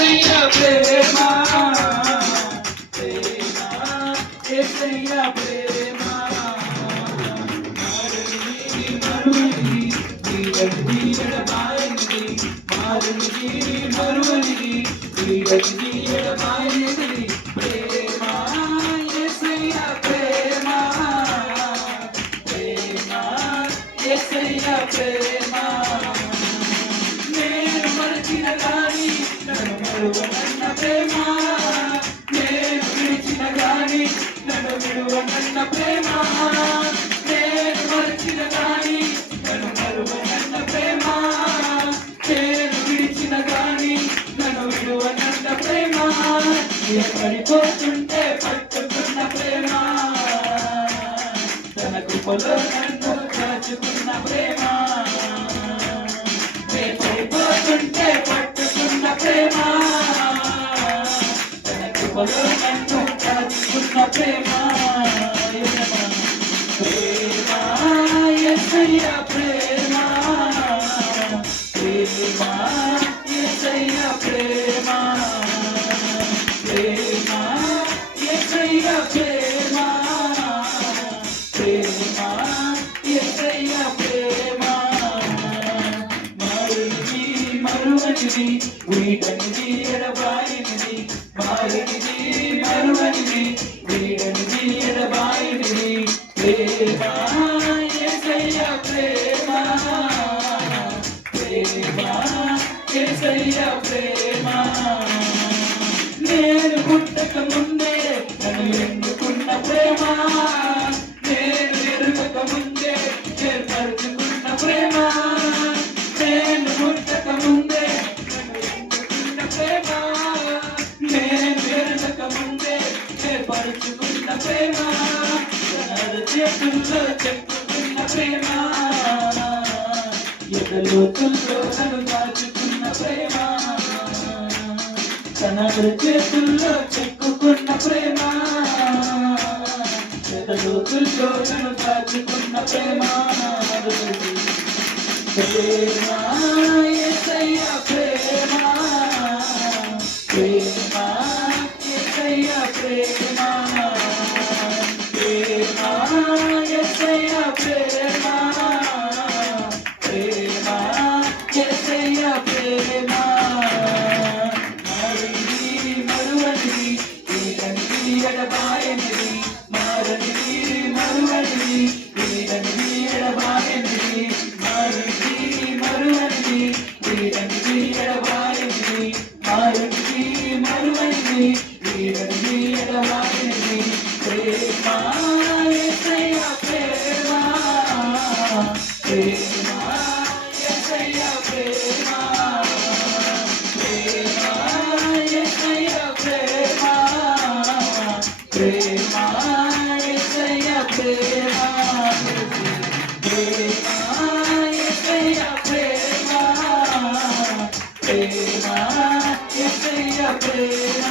యేసయ్య ప్రేమ ప్రేమ యేసయ్య ప్రేమ మరువని వీడని ఎడబాయని మారుని మరువని వీడని ఎడబాయని ప్రేమ యేసయ్య ప్రేమ ప్రేమ యేసయ్య ప్రేమ నేను మరచిన గాని నన్ను మరువనన్న ప్రేమ నేను విడిచిన గాని నన్ను విడువనన్న ప్రేమ నేను మరచిన గాని నన్ను మరువనన్న ప్రేమ నేను విడిచిన గాని నన్ను విడువనన్న ప్రేమ పడిపోతుంటే పట్టుకున్న ప్రేమ తన కృపలో నన్ను దాచుకున్న ప్రేమ పడిపోతుంటే పట్టుకున్న ప్రేమ తన కృపలో నన్ను దాచుకున్న ప్రేమ ప్రేమ యేసయ్య ప్రేమ ప్రేమ యేసయ్య ప్రేమ ప్రేమ యేసయ్య ప్రేమ ప్రేమ యేసయ్య ప్రేమ మరునిది మరువనిది వీడనిది ఎడబాయనిది మారినిది మరువనిది వీడనిది ఎడబాయనిది ప్రేమ యేసయ్య ప్రేమ ప్రేమ యేసయ్య ప్రేమ నేను పుట్టక ముందే నన్ను ఎన్నుకున్న ప్రేమ నేను ఎరుగక ముందే ఏర్పరచుకున్న ప్రేమ నేను పుట్టక ముందే నన్ను ఎన్నుకున్న ప్రేమ నేను ఎరుగక ముందే ఏర్పరచుకున్న ప్రేమ తన చేతుల్లో చెప్పుకున్న ప్రేమ ఎదలోతుల్లో నన్ను దాచుకున్న ప్రేమ తన చేతుల్లో చెక్కుకున్న ప్రేమ ఎదలోతుల్లో నన్ను దాచుకున్న ప్రేమ ప్రేమ యేసయ్య ప్రేమ ప్రేమ యేసయ్య ప్రేమ ప్రేమ యేసయ్య ప్రేమ ప్రేమ యేసయ్య ప్రేమ మరునిది మరువనిది వీడనిది ఎడబాయనిది మారనిది మరువనిది వీడనిది ఎడబాయనిది మారనిది మరువనిది వీడనిది ఎడబాయనిది మారనిది మరువనిది వీడనిది ఎడబాయనిది ప్రేమ యేసయ్య ప్రేమ ప్రేమ యేసయ్య ప్రేమ ప్రేమ యేసయ్య ప్రేమ ప్రేమ యేసయ్య ప్రేమ ప్రేమ యేసయ్య ప్రేమ ప్రేమ యేసయ్య ప్రేమ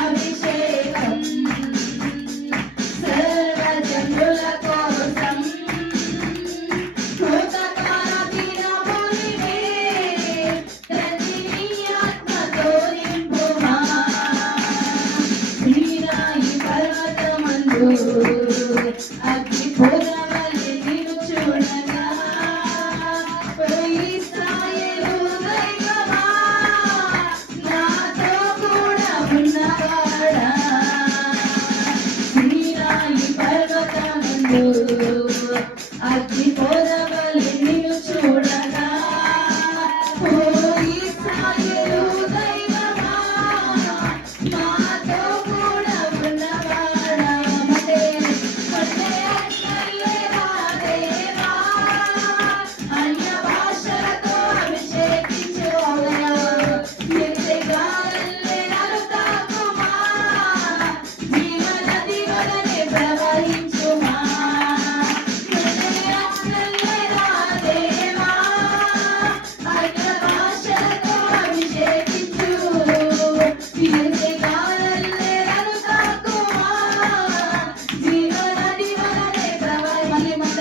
అభిషేకం సర్వజనుల కోసం కృతకాల దినములివే తండ్రి ఆత్మతో నింపుమా సీనాయి పర్వతమందు అగ్ని పొగవలె నిన్ను చూడగా ఇశ్రాయేలు దైవమా నాతో కూడా ఉన్నవాడా సీనాయి పర్వతమందు అగ్ని పొగవలె నిన్ను చూడగా ఓ ఇశ్రాయేలు దైవమా నాతో కూడా ఉన్నవాడా మతే అట్లలేదా దేవా అన్య భాషలతో అభిషేకించువా ఎత్తగాలల్లే నన్ను తాకుమా జీవనది వలనే ప్రవహించుమా అట్లలేదా దేవా అన్య భాషలతో అభిషేకించు ఎత్తగాలల్లే నన్ను తాకుమా జీవనది వలనే ప్రవహించు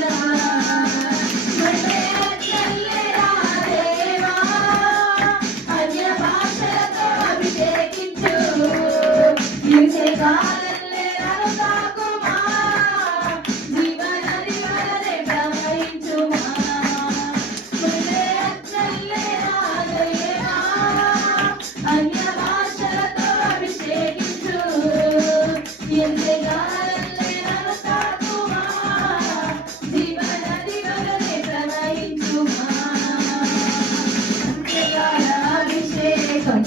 అన్య భాషలతో అభిషేకించు కాలల్లే నన్ను తాకుమా జీవనది వలనే ప్రవహించుమా అన్య భాషలతో అభిషేకించు కాలల్లే నన్ను తాకుమా జీవనది వలనే ప్రవహించుమా అభిషేకం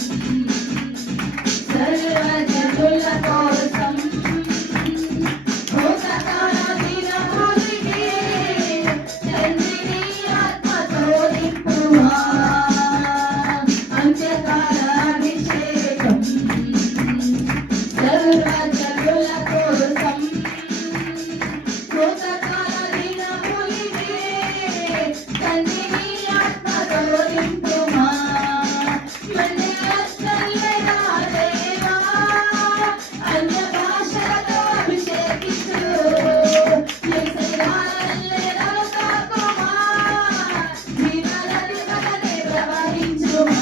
సర్వజనుల కోసం కృతకాల దినములివే తండ్రి ఆత్మతో నింపుమా అంత్యకాల అభిషేకం సర్వజనుల కోసం కృతకాల దినములివే తండ్రి ఆత్మతో నింపుమా అన్య భాషలతో అభిషేకించు ఎత్తగాలల్లే నన్ను తాకుమా జీవనది వలనే ప్రవహించుమా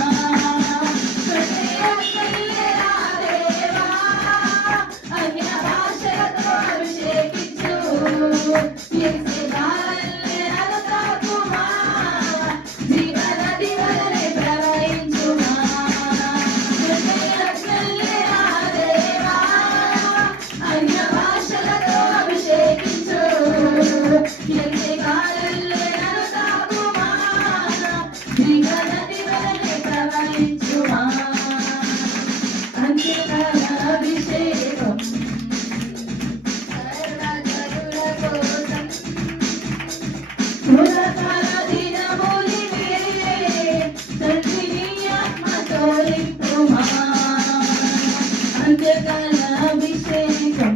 అన్య భాషలతో అభిషేకించు ఎత్తగాలల్లే నన్ను తాకుమా జీవనది వలనే ప్రవహించుమా అన్య భాషలతో అభిషేకించు కాలల్లే నన్ను తాకుమా జీవనది వలనే ప్రవహించుమా అంత్యకాల అభిషేకం సర్వజనుల కోసం కృతకాల దినములివే తండ్రి ఆత్మతో నింపుమా అంత్యకాల అభిషేకం